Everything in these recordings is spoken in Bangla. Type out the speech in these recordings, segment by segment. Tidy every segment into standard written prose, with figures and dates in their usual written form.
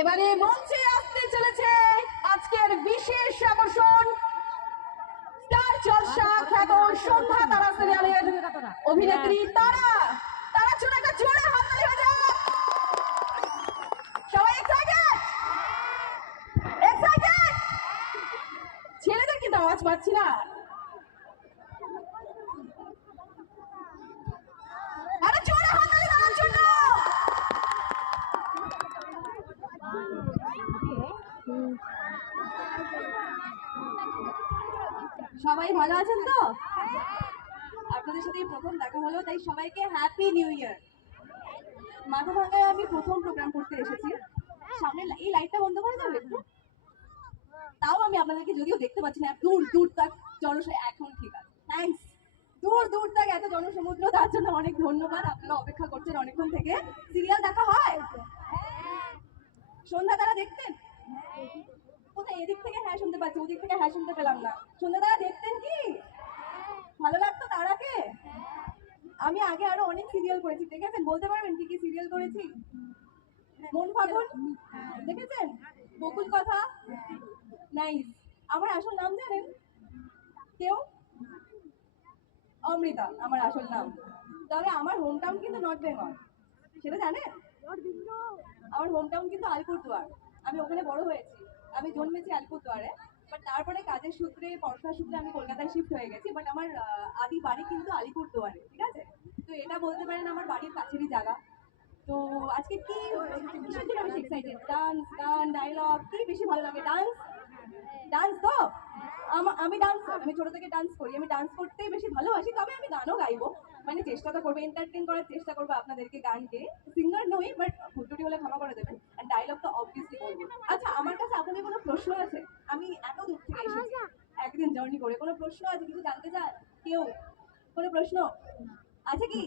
এবারে মঞ্চে আসতে চলেছে আজকের বিশেষ আকর্ষণ স্টার জলসা খ্যাত সন্ধ্যা তারা সিরিয়ালের অভিনেত্রী তারা। তারা ছোটটা জোরে হাততালি হয়ে যাক। সবাই এক্সাইটেড? এক্সাইটেড? ছেলেদের কিন্তু আওয়াজ পাচ্ছি না। আরে জোরে হাততালি দেওয়ার জন্য। সবাই ভালো আছেন তো? আপনাদের সাথে প্রথম দেখা হলো, তাই সবাইকে হ্যাপি নিউ ইয়ার। মাথা ভাঙায় আমি প্রথম প্রোগ্রাম করতে এসেছি। সামনে এই লাইটটা বন্ধ করে যাবে একটু। তাও আমি আপনাদেরকে যদিও দেখতে পাচ্ছি না, দূর দূর তাক এখন ঠিক আছে, থ্যাংকস। দূর দূর তাক এত জনসমুদ্র, তার জন্য অনেক ধন্যবাদ। আপনারা অপেক্ষা করছেন অনেকক্ষণ থেকে। সিরিয়াল দেখা হয়? সন্ধ্যা তারা দেখতেন? কোথায়? এদিক থেকে হ্যাঁ শুনতে পাচ্ছি, ওদিক থেকে হ্যাঁ শুনতে পেলাম না। সন্ধ্যা তারা দেখতেন কি? ভালো লাগতো তারাকে? আমি আগে আরো অনেক সিরিয়াল করেছি, দেখেছেন? বলতে পারবেন কি কি সিরিয়াল করেছি? মন ফাগুন দেখেছেন? বকুল কথা, নাইস। আমার আসল নাম জানেন কেউ? অমৃতা আমার আসল নাম। তবে আমার হোম টাউন কিন্তু নর্থ বেঙ্গল, সেটা জানেন? আমার হোম টাউন কিন্তু আলিপুরদুয়ার। আমি ওখানে বড় হয়েছি। আমি জন্মেছি আলিপুরদুয়ারে, বাট তারপরে কাজের সূত্রে, পড়াশোনার সূত্রে আমি কলকাতায় শিফট হয়ে গেছি। বাট আমার আদি বাড়ি কিন্তু আলিপুরদুয়ারে, ঠিক আছে? তো এটা বলতে পারেন আমার বাড়ির কাছেরই জায়গা। তো আজকে কি কিসের জন্য বেশি এক্সাইটেড? ডান্স, গান, ডায়লগ, কি বেশি ভালো লাগে? ডান্স? ডান্স তো আমি ছোট থেকে ডান্স করি। আমি ডান্স করতেই বেশি ভালোবাসি, তবে আমি গানও গাইবো। মানে চেষ্টা তো করবো, এন্টারটেইন করার চেষ্টা করবো আপনাদেরকে গান গেয়ে। সিঙ্গার নই, বাট ভুলটুটি হলে ক্ষমা করে দেবেন। আর ডায়লগ তো অবভিয়াসলি করবো। আচ্ছা, আমার কাছে আপনাদের কোনো প্রশ্ন আছে? আমি এত দূর থেকে এসেছি একদিন জার্নি করে, কোনো প্রশ্ন আছে? কিছু জানতে চান কেউ? কোনো প্রশ্ন আছে কি?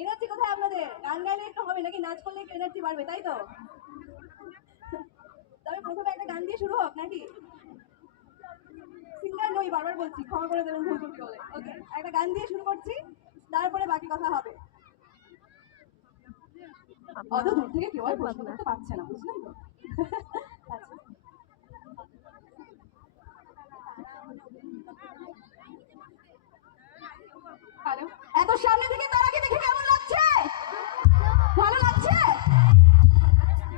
এনার্জি কোথায় আপনাদের? গান গাইলে একটু হবে নাকি? নাচ করলে একটু এনার্জি বাড়বে, তাই তো? তবে প্রথমে একটা গান দিয়ে শুরু হোক নাকি? সিঙ্গার নই, বারবার বলছি, ক্ষমা করে দেবেন ভুল ত্রুটি হলে। ওকে, একটা গান দিয়ে শুরু করছি, তারপরে বাকি কথা হবে। অত দূর থেকে কেউ আর প্রশ্ন করতে পারছে না, বুঝলেন তো? হ্যালো, এত সামনে থেকে তারাকে দেখে কেমন লাগছে? ভালো লাগছে?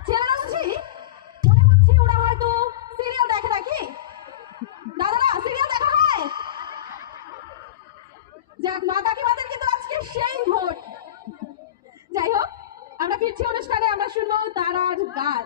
ছেলেরা বুঝি মনে হচ্ছে ওরা হয়তো সিরিয়াল দেখে নাকি? দাদারা সিরিয়াল দেখা হয়? যাক, মা কাকিমাদের কিন্তু আজকে সেই ভোট। যাই হোক, আমরা ফিরছি অনুষ্ঠানে, আমরা শুনবো তারার গান।